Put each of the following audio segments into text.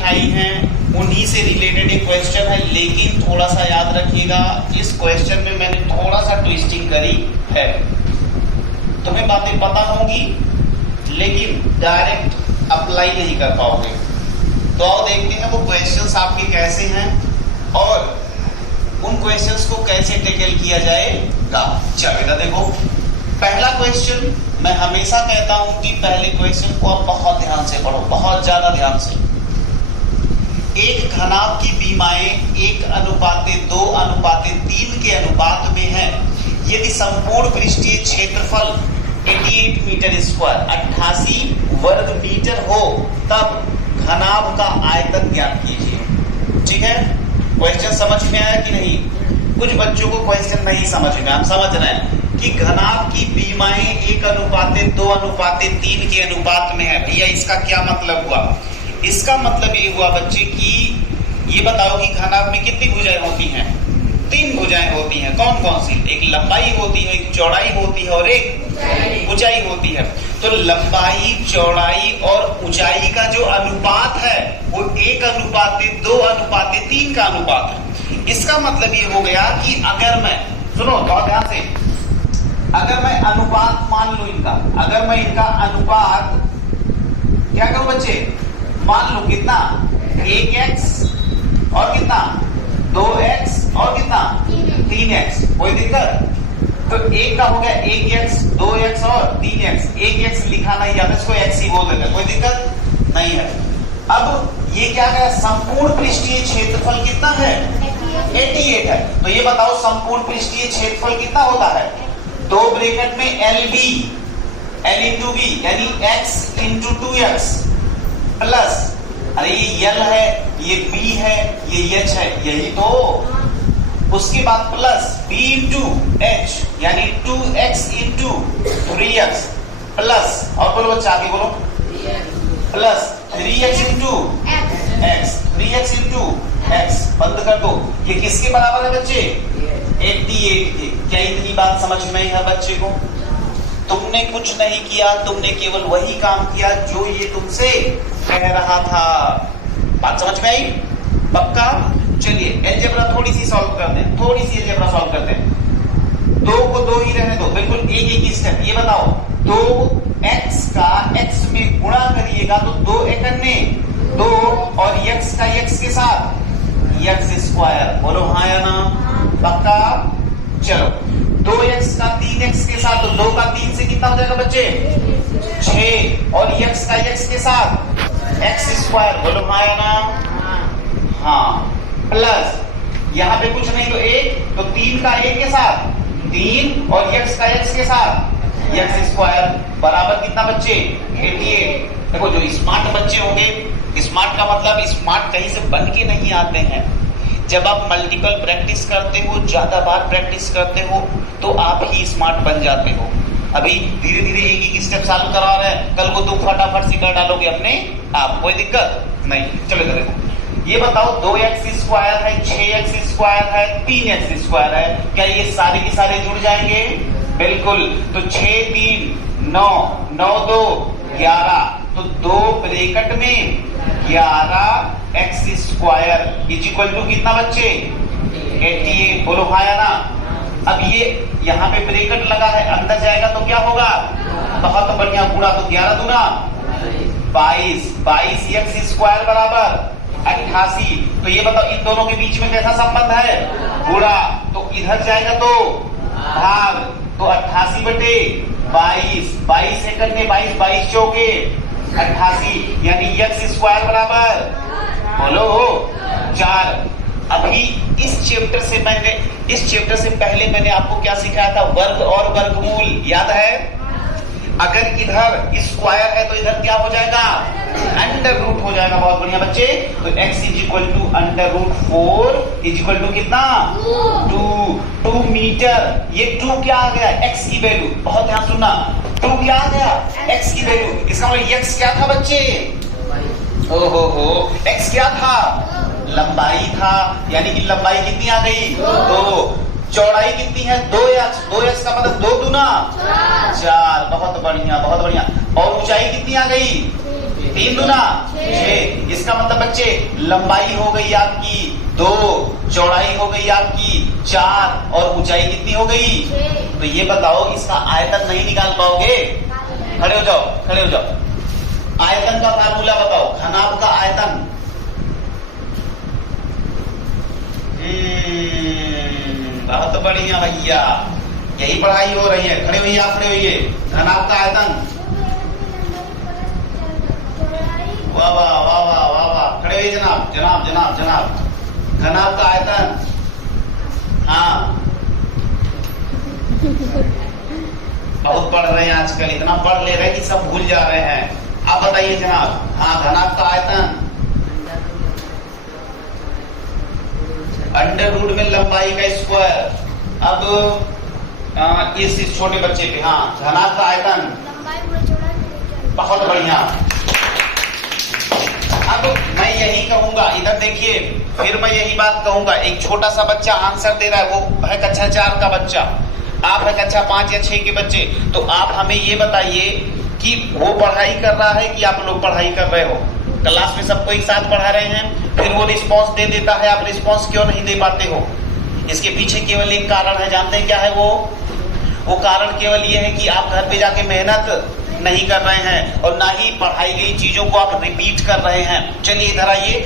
दिखाई हैं उन्हीं से रिलेटेड एक क्वेश्चन है, लेकिन थोड़ा सा याद रखिएगा इस क्वेश्चन में मैंने थोड़ा सा ट्विस्टिंग करी है। तुम्हें बातें पता होंगी लेकिन डायरेक्ट अप्लाई नहीं कर पाओगे। तो आओ देखते हैं वो क्वेश्चंस आपके कैसे हैं और उन क्वेश्चंस को कैसे टैकल किया जाएगा। चलो इधर देखो, पहला क्वेश्चन मैं हमेशा कहता हूं कि पहले क्वेश्चन को आप बहुत ध्यान से पढ़ो, बहुत ज्यादा ध्यान से। एक घनाभ की बीमाएं 1:2:3 के अनुपात में है यदि संपूर्ण पृष्ठीय क्षेत्रफल 88 मीटर स्क्वायर 88 वर्ग मीटर हो तब घनाभ का आयतन ज्ञात कीजिए। ठीक है, क्वेश्चन समझ में आया कि नहीं? कुछ बच्चों को क्वेश्चन नहीं समझ में, हम समझ रहे हैं कि घनाभ की बीमाएं 1:2:3 के अनुपात में है। भैया इसका क्या मतलब हुआ? इसका मतलब ये हुआ बच्चे कि ये बताओ कि घनाभ में कितनी भुजाएं होती हैं? 3 भुजाएं होती हैं। कौन कौन सी? एक लंबाई होती है, एक चौड़ाई होती है और एक ऊंचाई होती है। तो लंबाई, चौड़ाई और ऊंचाई का जो अनुपात है वो 1:2:3 का अनुपात है। इसका मतलब ये हो गया कि अगर मैं, सुनो बहुत ध्यान से, अगर मैं अनुपात मान लू इनका, अगर मैं इनका अनुपात क्या करूं बच्चे? मान लो कितना? 1x और कितना? 2x और कितना? 3x। कोई दिक्कत? तो एक का हो गया 1x, 2x और 3x। 1x लिखा नहीं जाता, इसको x ही बोल देते, कोई दिक्कत नहीं है। अब ये क्या है? संपूर्ण पृष्ठीय क्षेत्रफल कितना है? 88 है। तो ये बताओ संपूर्ण पृष्ठीय क्षेत्रफल कितना होता है? 2 ब्रैकेट में LB, L इंटू बी यानी x इंटू 2x प्लस, अरे ये L है, ये B है, ये H है, यही तो। उसके बाद प्लस B इंटू H यानी 2x इंटू 3x प्लस, और बोलो बच्चा आगे बोलो, plus 3x into x, 3x into x। बंद कर दो। ये किसके बराबर है बच्चे? 88 के। क्या इतनी बात समझ में है बच्चे को? तुमने कुछ नहीं किया, तुमने केवल वही काम किया जो ये तुमसे कह रहा था। बात समझ में आई? पक्का? चलिए अलजेब्रा थोड़ी सी सॉल्व करते हैं, थोड़ी सी अलजेब्रा सॉल्व करते हैं। 2 को 2 ही रहने दो, बिल्कुल एक एक स्टेप। ये बताओ 2x का x में गुणा करिएगा तो 2 एकन्ने 2 और x का x के साथ x स्क्वायर। बोलो हाँ या ना? पक्का? चलो 2x का 3x के साथ, तो 2 का 3 से कितना हो जाएगा बच्चे? 6 और x का x के साथ x स्क्वायर। बोलो हाँ या ना? हाँ। प्लस यहाँ पे कुछ नहीं तो 1, तो 3 का 1 के साथ 3 और x का x के साथ x स्क्वायर बराबर कितना बच्चे? 88। देखो जो स्मार्ट बच्चे होंगे, स्मार्ट का मतलब स्मार्ट कहीं से बन के नहीं आते हैं। जब आप मल्टीपल प्रैक्टिस करते हो, ज्यादा बार प्रैक्टिस करते हो तो आप ही स्मार्ट बन जाते हो। अभी धीरे धीरे एक एक स्टेप चालू करा रहे हैं, कल को तुम फटाफट से कर डालोगे अपने आप, कोई दिक्कत नहीं। चलो इधर देखो, ये बताओ 2x स्क्वायर है, 6x स्क्वायर है, 3x स्क्वायर है, क्या ये सारे के सारे जुड़ जाएंगे? बिल्कुल। तो 6 3 9, 9 2 11, तो 2 ब्रैकेट में 11x square is equal to कितना बच्चे? 88। बोलो हाँ या ना? अब ये यहाँ पे ब्रैकेट लगा है, अंदर जाएगा तो क्या होगा? बहुत बढ़िया, गुणा। तो 11 दूना 22, 22x स्क्वायर बराबर 88। तो ये बताओ इन दोनों के बीच में कैसा संबंध है? गुणा। तो इधर जाएगा तो भाग, तो 88 बटे 22, 22 सेकंड में 22, 22 चौके 88 यानी x स्क्वायर बराबर, बोलो 4। अभी इस चैप्टर से पहले मैंने आपको क्या सिखाया था? वर्ग और वर्गमूल, याद है? अगर इधर स्क्वायर है तो इधर क्या हो जाएगा? अंडर रूट हो जाएगा। बहुत बढ़िया बच्चे। तो x is equal to √4 is equal to कितना? 2 मीटर। ये 2 क्या आ गया? x की वैल्यू। बहुत ध्यान सुनना, 2 क्या आ गया? x की वैल्यू। इसका मतलब x क्या था बच्चे? ओहो, x क्या था? लंबाई था, यानी कि लंबाई कितनी आ गई? 2। चौड़ाई कितनी है? 2x का मतलब 2 दूना 4। बहुत बढ़िया, बहुत बढ़िया। और ऊंचाई कितनी आ गई? 3 दूना 6। इसका मतलब बच्चे, लंबाई हो गई आपकी 2, चौड़ाई हो गई आपकी 4 और ऊंचाई कितनी हो गई? तो ये बताओ इसका आयतन नहीं निकाल पाओगे? खड़े हो जाओ, खड़े हो जाओ। आयतन का फार्मूला बताओ, घनाभ का आयतन। बहुत बढ़िया भैया, यही पढ़ाई हो रही है। खड़े होइए, आप खड़े होइए। घनाभ का आयतन, वाह वाह वाह वाह वाह वाह, खड़े होइए जनाब, जनाब जनाब जनाब। घनाभ का आयतन, हाँ बहुत पढ़ रहे हैं आजकल, इतना पढ़ ले रहे हैं कि सब भूल जा रहे हैं। आप बताइए जनाब। हाँ, घनाभ का आयतन अंडर रूट में लंबाई का स्क्वायर। अब इस छोटे बच्चे पे, हाँ, घनाभ का आयतन, बहुत बढ़िया। अब मैं यही कहूंगा, इधर देखिए, फिर मैं यही बात कहूंगा। एक छोटा सा बच्चा आंसर दे रहा है, वो है कक्षा 4 का बच्चा, आप है कक्षा 5 या 6 के बच्चे। तो आप हमें ये बताइए कि वो पढ़ाई कर रहा है कि आप लोग पढ़ाई कर रहे हो? क्लास में सबको एक साथ पढ़ा रहे हैं, फिर वो रिस्पॉन्स दे देता है, आप रिस्पॉन्स क्यों नहीं दे पाते हो? इसके पीछे केवल एक कारण है, जानते हैं क्या है वो कारण केवल ये है कि आप घर पे जाके मेहनत नहीं कर रहे हैं और ना ही पढ़ाई गई चीजों को आप रिपीट कर रहे हैं। चलिए इधर आइए।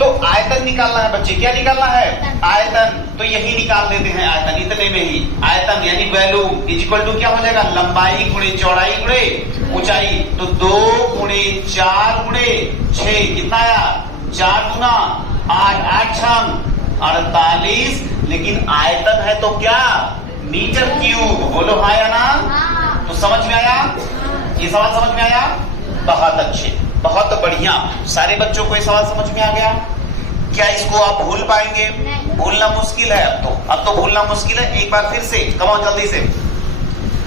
तो आयतन निकालना है बच्चे, क्या निकालना है? आयतन। तो यही निकाल देते हैं आयतन, इतने में ही। आयतन यानी वॉल्यूम इज इक्वल टू क्या हो जाएगा? लंबाई गुणे चौड़ाई गुणे ऊंचाई। तो 2 गुणे 4 गुणे 6 कितना आया? 4 गुना 8, 8 छंग 48। लेकिन आयतन है तो क्या? Metre cube. बोलो हाँ या ना? तो समझ में आया? ये सवाल समझ में आया? बहुत अच्छे, बहुत बढ़िया। सारे बच्चों को ये सवाल समझ में आ गया? क्या इसको आप भूल पाएंगे? भूलना मुश्किल है अब तो भूलना मुश्किल है। एक बार फिर से कम ऑन जल्दी से।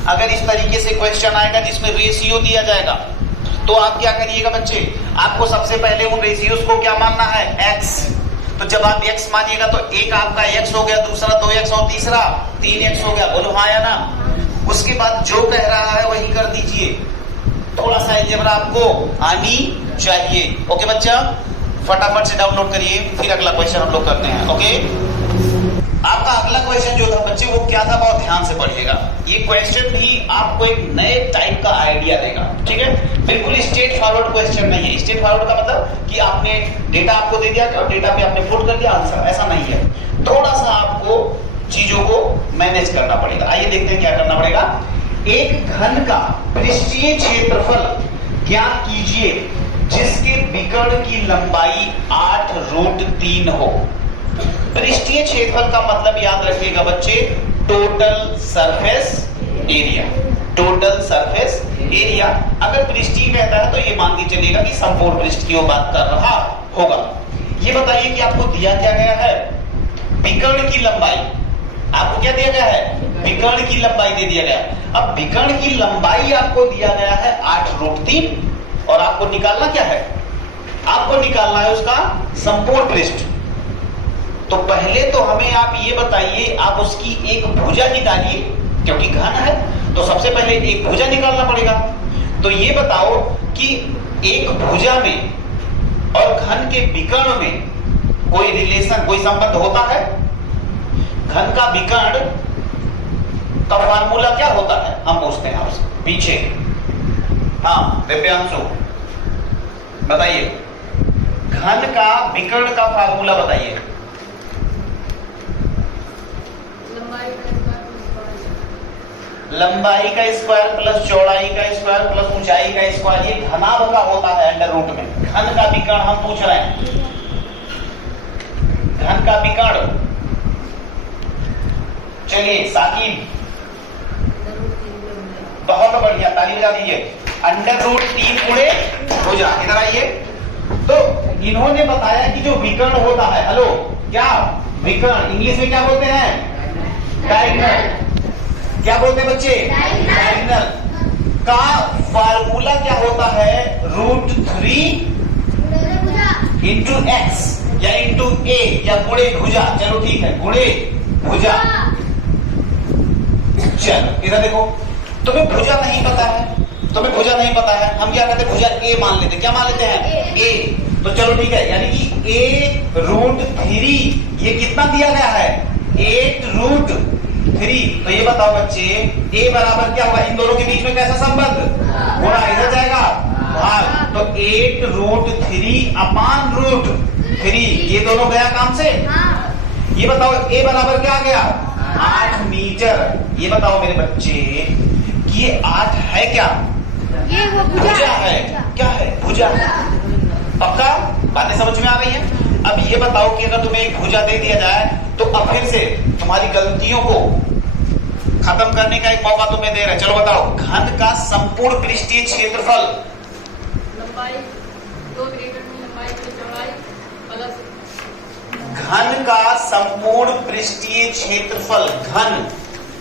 अगर इस तरीके से क्वेश्चन आएगा जिसमें रेशियो दिया जाएगा, तो आप क्या करिएगा बच्चे? आपको सबसे पहले उन रेशियोज को क्या मानना है? x। तो जब आप x मानिएगा तो एक आपका x हो गया, दूसरा 2x और तीसरा 3x हो गया। बोलो हाँ या ना? उसके बाद जो कह रहा है वही कर दीजिए। थोड़ा सा अलजेब्रा आपको आनी चाहिए। ओके बच्चा, फटाफट से डाउनलोड करिए, फिर अगला क्वेश्चन हम लोग करते हैं। ओके, आपका अगला क्वेश्चन जो था बच्चे वो क्या था, बहुत ध्यान से पढ़िएगा। ये क्वेश्चन भी आपको एक नए टाइप का आइडिया देगा, ठीक है? बिल्कुल स्ट्रेट फॉरवर्ड क्वेश्चन नहीं है। स्ट्रेट फॉरवर्ड का मतलब कि आपने डेटा आपको दे दिया और डेटा पे आपने पुट कर दिया आंसर, ऐसा नहीं है। थोड़ा सा आपको चीजों को मैनेज करना पड़ेगा। आइए देखते हैं क्या करना पड़ेगा। एक घन का पृष्ठीय क्षेत्रफल ज्ञात कीजिए जिसके विकर्ण की लंबाई 8√3 हो। पृष्ठीय क्षेत्रफल का मतलब याद रखिएगा बच्चे, total surface area. Total surface area. अगर पृष्ठीय कहता है तो ये मान के चलिएगा कि संपूर्ण पृष्ठ की वो बात कर रहा होगा। ये बताइए कि आपको दिया क्या गया है? विकर्ण की लंबाई। आपको क्या दिया गया है? विकर्ण की लंबाई दे दिया गया। अब विकर्ण की लंबाई आपको दिया गया है 8√3 और आपको निकालना क्या है? आपको निकालना है उसका संपूर्ण पृष्ठ। तो पहले तो हमें आप ये बताइए, आप उसकी एक भुजा निकालिए, क्योंकि घन है तो सबसे पहले एक भुजा निकालना पड़ेगा। तो ये बताओ कि एक भुजा में और घन के विकर्ण में कोई रिलेशन, कोई संबंध होता है? घन का विकर्ण का फार्मूला क्या होता है, हम पूछते हैं आपसे पीछे। हाँ दिव्यांशु बताइए, घन का विकर्ण का फार्मूला बताइए। लंबाई का स्क्वायर प्लस चौड़ाई का स्क्वायर प्लस ऊंचाई का स्क्वायर। ये घनाभ का होता है अंडर रूट में। घन का विकर्ण हम पूछ रहे हैं। घन का विकर्ण, चलिए साकिब, बहुत बढ़िया, ताली बजा दीजिए। अंडर रूट 3 गुणे भुजा। इधर आइए। तो इन्होंने बताया कि जो विकर्ण होता है, हेलो, क्या विकर्ण इंग्लिश में क्या बोलते हैं? डायगोनल। क्या बोलते हैं बच्चे? डायगोनल का फार्मूला क्या होता है? √3 इंटू एक्स या इंटू ए या गुणे भुजा। चलो ठीक है, गुणे भुजा। चलो इधर देखो, तुम्हें भुजा नहीं पता है, तुम्हें भुजा नहीं पता है, हम क्या करते हैं? भुजा ए मान लेते। क्या मान लेते हैं? ए। तो चलो ठीक है, यानी कि a√3 ये कितना दिया गया है 8√3। तो ये बताओ बच्चे a बराबर क्या होगा, इन दोनों के बीच में कैसा संबंध, गुणा, इधर जाएगा भाग, तो 8√3/√3 ये दोनों गया काम से। ये बताओ a बराबर क्या आ गया 8 मीटर। ये बताओ मेरे बच्चे कि ये 8 है क्या, ये वो भुजा है, क्या है भुजा, पक्का बातें समझ में आ रही हैं। अब ये बताओ कि अगर तुम्हें एक भुजा दे दिया जाए तो अब फिर से तुम्हारी गलतियों को खत्म करने का एक मौका तुम्हें दे रहे हैं। चलो बताओ, घन का संपूर्ण पृष्ठीय क्षेत्रफल, लंबाई 2 ब्रैकेट में लंबाई की चौड़ाई प्लस घन का संपूर्ण पृष्ठीय क्षेत्रफल, घन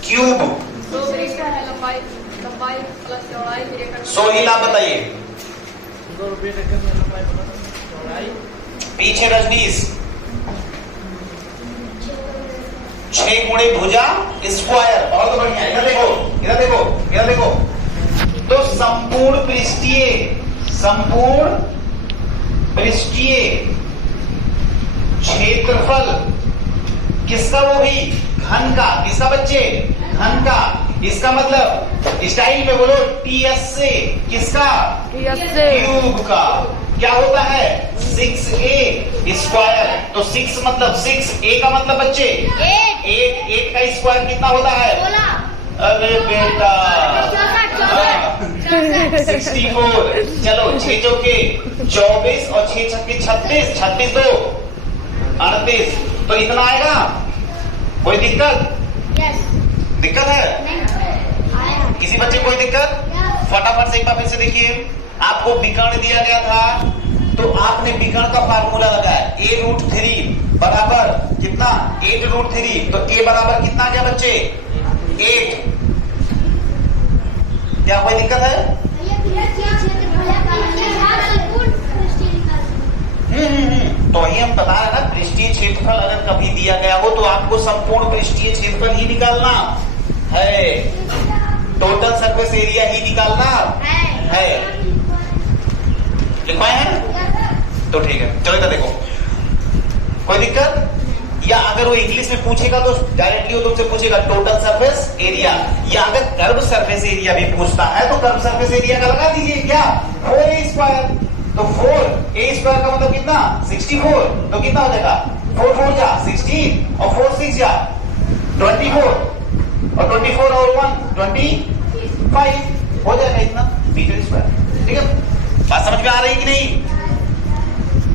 क्यूब 2 ब्रैकेट में लंबाई प्लस चौड़ाई ब्रैकेट में सोहिल आप बताइए, 2 ब्रैकेट में लंबाई प्लस चौड़ाई पीछे रजनीश 6 गुणे भुजा स्क्वायर, बहुत बढ़िया, इधर देखो इधर देखो इधर देखो। तो संपूर्ण पृष्ठीय क्षेत्रफल किसका, वो भी घन का, किसका बच्चे, घन का। इसका मतलब स्टाइल में बोलो टीएस से, किसका, क्यूब का। क्या होता है 6a स्क्वायर, तो 6 मतलब 6, a का मतलब बच्चे 8 का स्क्वायर कितना होता है, अरे बेटा 64। चलो 6 चौके 24 और 6 छक्के 36, 36 2 38, तो इतना आएगा। कोई दिक्कत है किसी बच्चे को, कोई दिक्कत? फटाफट से एक बार फिर से देखिए, आपको विकर्ण दिया गया था तो आपने विकर्ण का फार्मूला लगाया, a√3 बराबर कितना 8√3, तो a बराबर कितना गया बच्चे 8। क्या कोई दिक्कत है? तो वही हम बता रहे ना, पृष्ठीय क्षेत्रफल अगर कभी दिया गया हो तो आपको संपूर्ण पृष्ठीय क्षेत्रफल ही निकालना है, टोटल सरफेस एरिया ही निकालना है। लिखवाए हैं? तो ठीक है, चलो इधर देखो, कोई दिक्कत? या अगर वो इंग्लिश में पूछेगा तो डायरेक्टली वो तुमसे पूछेगा टोटल सरफेस एरिया, या अगर कर्व सरफेस एरिया भी पूछता है तो कर्व सरफेस एरिया का लगा दीजिए क्या 4a²। तो 4a² का मतलब कितना 64, तो कितना हो जाएगा 4 4 जा 16 और 4 6 जा 24 और 24 और 1 25 हो जाएगा इतना मीटर स्क्वायर। ठीक है, बात समझ में आ रही कि नहीं?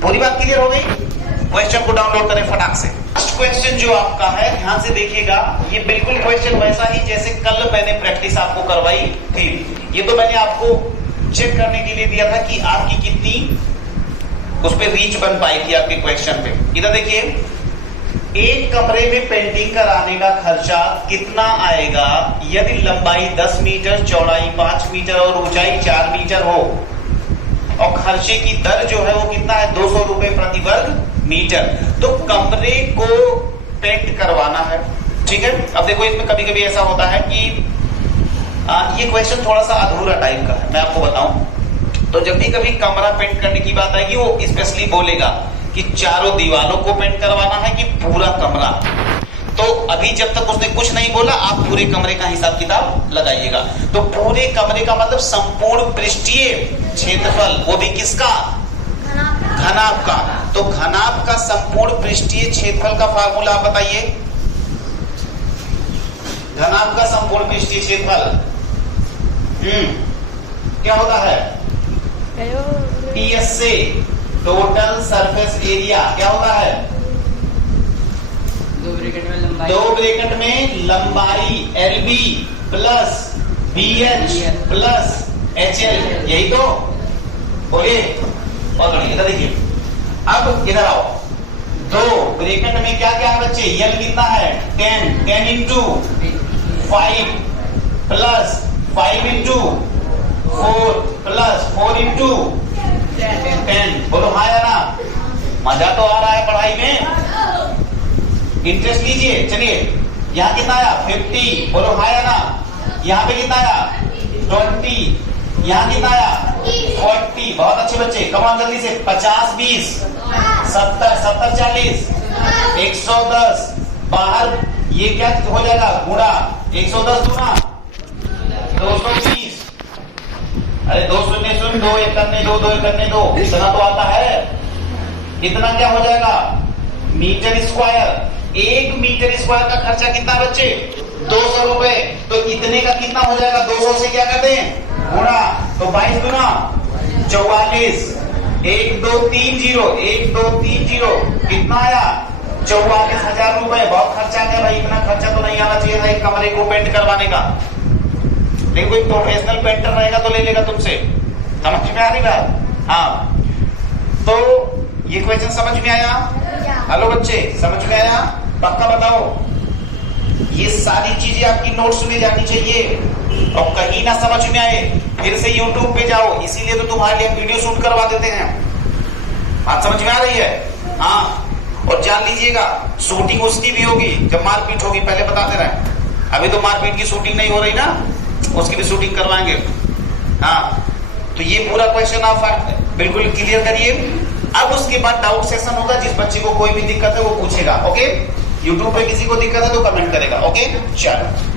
पूरी बात क्लियर हो गई? क्वेश्चन को डाउनलोड करें फटाक से। फर्स्ट क्वेश्चन जो आपका है ध्यान से देखिएगा, ये बिल्कुल क्वेश्चन वैसा ही जैसे कल मैंने प्रैक्टिस आपको करवाई थी। ये तो मैंने आपको चेक करने के लिए दिया था कि आपकी कितनी उस पर रीच बन पाई थी आपके क्वेश्चन पे। इधर देखिए, एक कमरे में पेंटिंग कराने का खर्चा कितना आएगा यदि लंबाई 10 मीटर, चौड़ाई 5 मीटर और ऊंचाई 4 मीटर हो, और खर्चे की दर जो है वो कितना है 200 रुपए प्रति वर्ग मीटर। तो कमरे को पेंट करवाना है, ठीक है। अब देखो, इसमें कभी कभी ऐसा होता है कि ये क्वेश्चन थोड़ा सा अधूरा टाइप का है, मैं आपको बताऊं। तो जब भी कभी कमरा पेंट करने की बात आएगी, वो स्पेशली बोलेगा कि चारों दीवारों को पेंट करवाना है कि पूरा कमरा। तो अभी जब तक उसने कुछ नहीं बोला, आप पूरे कमरे का हिसाब किताब लगाइएगा। तो पूरे कमरे का मतलब संपूर्ण पृष्ठीय क्षेत्रफल, वो भी किसका, घनाभ का। तो घनाभ का संपूर्ण पृष्ठीय क्षेत्रफल का फार्मूला आप बताइए। घनाभ का संपूर्ण पृष्ठीय क्षेत्रफल क्या होता है, टीएस से टोटल सरफेस एरिया क्या होता है, 2 ब्रैकेट में लंबाई 2 ब्रैकेट में लंबाई LB plus BH plus HL, यही तो बोलिए। और इधर देखिए, अब इधर आओ, 2 ब्रैकेट में क्या क्या है बच्चे, L कितना है 10 into 5 plus 5 into 4 plus 4 into 10। बोलो हाँ या ना? मजा तो आ रहा है पढ़ाई में, इंटरेस्ट लीजिए। चलिए, यहाँ कितना आया 50, बोलो हाँ या ना? यहाँ पे कितना आया 20, यहाँ कितना आया 40, बहुत अच्छे बच्चे, कमान जल्दी से। 50 20, 70 70 40, 110। बाहर ये क्या हो जाएगा, गुणा। 110 गुणा 220। अरे 2 शून्य शून्य, 2 एक करने 2, 2 एक करने 2, इतना तो आता है। इतना क्या हो जाएगा, मीटर स्क्वायर। 1 मीटर स्क्वायर का खर्चा कितना बच्चे, 200 रुपए। तो इतने का कितना हो जाएगा, 200 से क्या करते हैं, गुणा। तो 22 गुना 44। 1 2 3 0, 1 2 3 0, कितना आया, 44,000 रुपए। बहुत खर्चा है भाई, इतना खर्चा तो नहीं आना चाहिए था एक कमरे को पेंट करवाने का। लेकिन कोई प्रोफेशनल पेंटर रहेगा तो ले लेगा तुमसे। समझ में आ रही बात? हाँ, तो ये क्वेश्चन समझ में आया? हेलो बच्चे, समझ में आया? पक्का बताओ। ये सारी चीजें आपकी नोट्स में जानी चाहिए, और कहीं ना समझ में आए फिर से YouTube पे जाओ। इसीलिए तो तुम्हारे लिए वीडियो शूट करवा देते हैं। बात समझ में आ रही है? हाँ, और जान लीजिएगा शूटिंग उसकी भी होगी जब मारपीट होगी, पहले बताते रहे। अभी तो मारपीट की शूटिंग नहीं हो रही ना, उसकी भी शूटिंग करवाएंगे। हाँ, तो ये पूरा क्वेश्चन आप बिल्कुल क्लियर करिए। अब उसके बाद डाउट सेशन होगा, जिस बच्चे को कोई भी दिक्कत है वो पूछेगा। ओके, यूट्यूब पे किसी को दिक्कत है तो कमेंट करेगा। ओके, चलो।